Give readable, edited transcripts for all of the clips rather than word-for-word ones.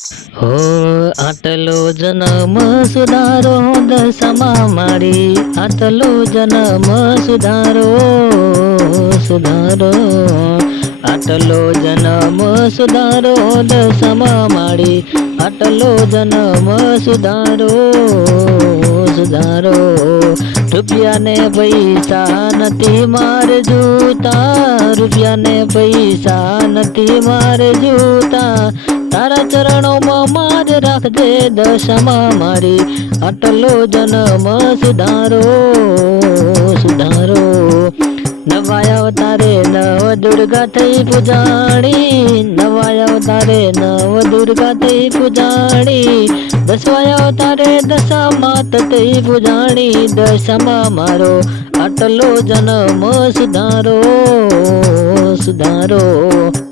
હો આટલો જન્મ સુધારો દશમાં મારી, આટલો જન્મ સુધારો સુધારો, આટલો જન્મ સુધારો દશમાં મારી, આટલો જન્મ સુધારો સુધારો. રૂપિયા ને પૈસા નથી મારે જોતા, રૂપિયા ને પૈસા નથી મારે જોતા, તારા ચરણોમાં માર રાખજે દશામાં મારી, આટલો જન્મ સુધારો સુધારો. નવા અવતારે નવ દુર્ગા થઈ પૂજાણી, નવા અવતારે નવ દુર્ગા થઈ પૂજાણી, દસવા અવતારે દશા માત થઈ પૂજાણી, દશામાં મારો આટલો જન્મ સુધારો સુધારો.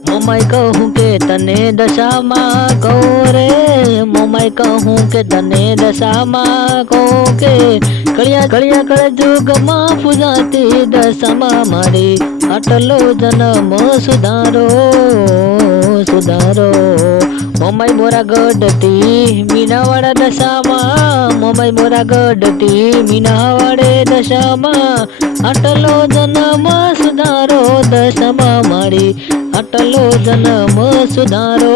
મોમાઈ કહું કે તને દશામાં કહું રે, મોમાઈ કહું કે તને દશામાં કહું કે, કળિયા કળિયા કળ જુગમાં પૂજાતી દશામાં મારી, આટલો જન્મ સુધારો સુધારો. મોમાઈ મોરા ગઢતી મીનાવાડા દશામાં, મોમાઈ મોરા ગઢતી મીનાવાડે દશામાં, આટલો જન્મ સુધારો દશામાં મારી, આટલો જન્મ સુધારો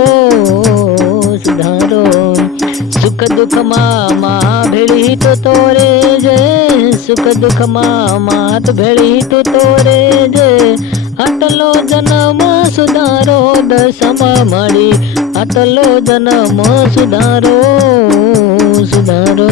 સુધારો. સુખ દુઃખમાં માં ભેળી તો તોરે જે, સુખ દુઃખમાં માત ભેળી તો તોરે જે, આટલો જન્મ સુધારો દશામાં મારી, આટલો જન્મ સુધારો સુધારો.